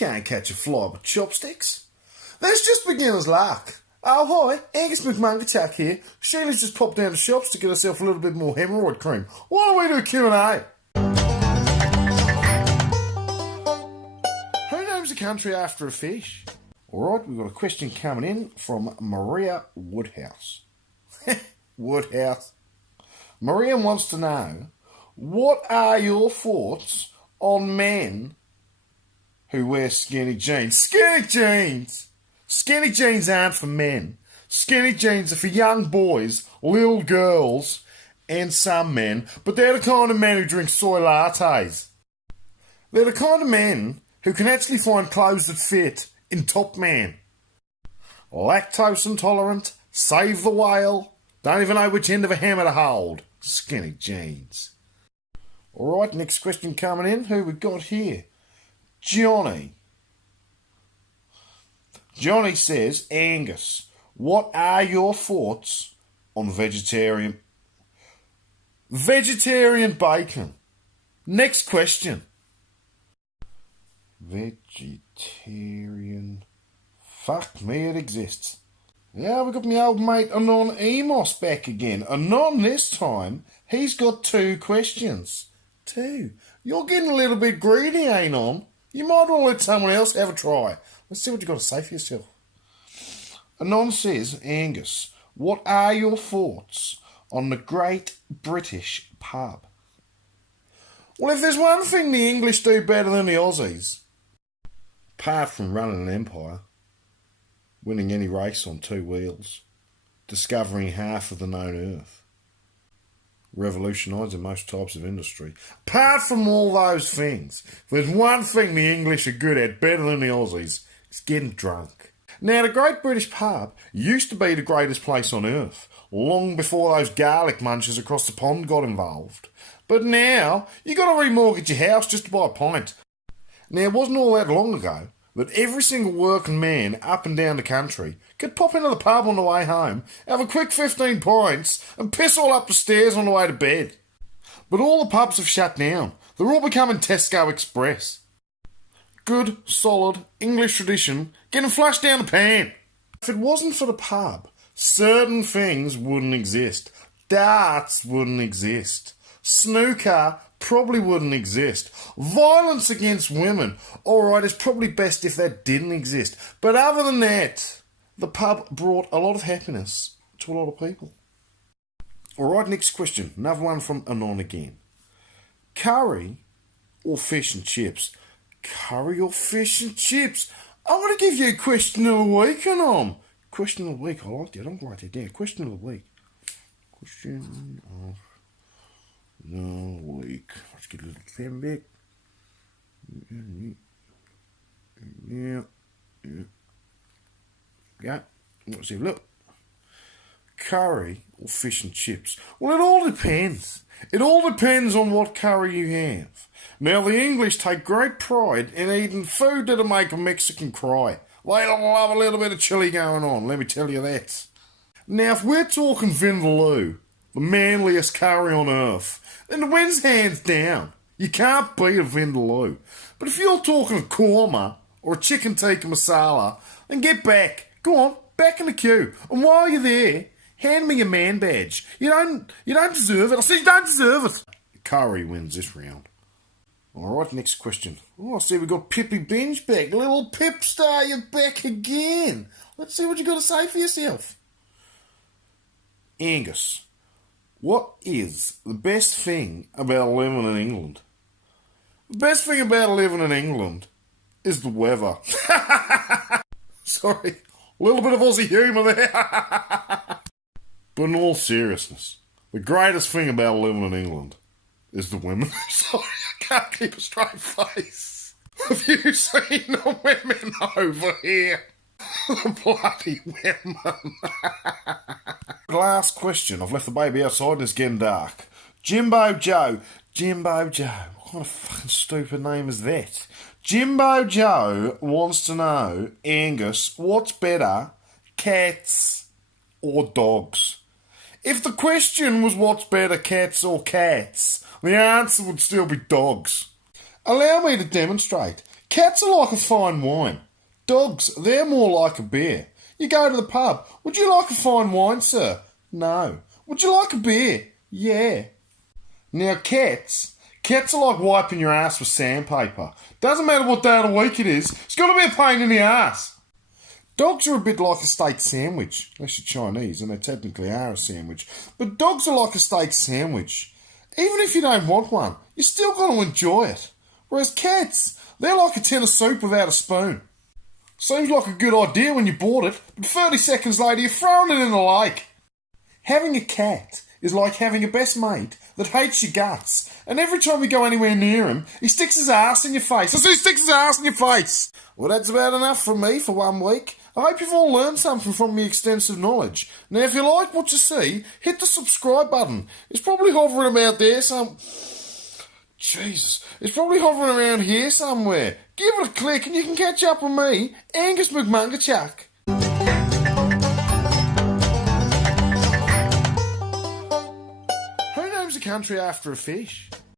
can't catch a fly with chopsticks. That's just beginner's luck. Oh, hi, Angus McMungachuck here. Sheila's just popped down to shops to get herself a little bit more hemorrhoid cream. Why don't we do Q&A? Who names a country after a fish? Alright, we've got a question coming in from Maria Woodhouse. Woodhouse. Maria wants to know, what are your thoughts on men who wear skinny jeans? Skinny jeans! Skinny jeans aren't for men. Skinny jeans are for young boys, little girls, and some men, but they're the kind of men who drink soy lattes. They're the kind of men who can actually find clothes that fit in Top Man. Lactose intolerant, save the whale, don't even know which end of a hammer to hold. Skinny jeans. Alright, next question coming in. Who we got here? Johnny. Johnny says, Angus, what are your thoughts on vegetarian bacon? Next question. Vegetarian. Fuck me, it exists. Yeah, we got my old mate Anon Emos back again. Anon this time, he's got 2 questions. 2. You're getting a little bit greedy, ain't on? You might want to let someone else have a try. Let's see what you've got to say for yourself. Anon says, Angus, what are your thoughts on the Great British Pub? Well, if there's one thing the English do better than the Aussies, apart from running an empire, winning any race on 2 wheels, discovering half of the known earth, revolutionising most types of industry, apart from all those things, if there's one thing the English are good at better than the Aussies, it's getting drunk. Now, the Great British Pub used to be the greatest place on earth, long before those garlic munchers across the pond got involved. But now, you got to remortgage your house just to buy a pint. Now, it wasn't all that long ago that every single working man up and down the country could pop into the pub on the way home, have a quick 15 pints, and piss all up the stairs on the way to bed. But all the pubs have shut down. They're all becoming Tesco Express. Good, solid, English tradition, getting flushed down the pan. If it wasn't for the pub, certain things wouldn't exist. Darts wouldn't exist. Snooker probably wouldn't exist. Violence against women, alright, it's probably best if that didn't exist. But other than that, the pub brought a lot of happiness to a lot of people. Alright, next question. Another one from Anon again. Curry or fish and chips? Curry or fish and chips? I want to give you a question of the week, Anon. Question of the week, I like that. I'm going to write that down. Question of the week. Question of the week. Let's get a little thing back. Yeah. Let's see, look. Curry or fish and chips? Well, it all depends. It all depends on what curry you have. Now, the English take great pride in eating food that'll make a Mexican cry. They love a little bit of chili going on, let me tell you that. Now, if we're talking vindaloo, the manliest curry on earth, then the win's hands down. You can't beat a vindaloo. But if you're talking a korma or a chicken tikka masala, then get back. Go on, back in the queue. And while you're there, hand me your man badge. You don't deserve it. I said you don't deserve it. Curry wins this round. Alright, next question. Oh, I see we got Pippi Binge back. Little Pip Star, you're back again. Let's see what you got to say for yourself. Angus, what is the best thing about living in England? The best thing about living in England is the weather. Sorry, a little bit of Aussie humour there. But in all seriousness, the greatest thing about living in England is the women. Sorry, I can't keep a straight face. Have you seen the women over here? The bloody women. Last question. I've left the baby outside and it's getting dark. Jimbo Joe. Jimbo Joe. What kind of fucking stupid name is that? Jimbo Joe wants to know, Angus, what's better, cats or dogs? If the question was what's better, cats or cats, the answer would still be dogs. Allow me to demonstrate. Cats are like a fine wine. Dogs, they're more like a beer. You go to the pub. Would you like a fine wine, sir? No. Would you like a beer? Yeah. Now, cats are like wiping your ass with sandpaper. Doesn't matter what day of the week it is, it's got to be a pain in the ass. Dogs are a bit like a steak sandwich. Unless you're Chinese, and they technically are a sandwich. But dogs are like a steak sandwich. Even if you don't want one, you still got to enjoy it. Whereas cats, they're like a tin of soup without a spoon. Seems like a good idea when you bought it, but 30 seconds later you're throwing it in the lake. Having a cat is like having a best mate that hates your guts, and every time you go anywhere near him, he sticks his ass in your face. He sticks his ass in your face! Well, that's about enough from me for 1 week. I hope you've all learned something from my extensive knowledge. Now, if you like what you see, hit the subscribe button. It's probably hovering about there Jesus, it's probably hovering around here somewhere. Give it a click and you can catch up with me, Angus McMungachuk. Who names a country after a fish?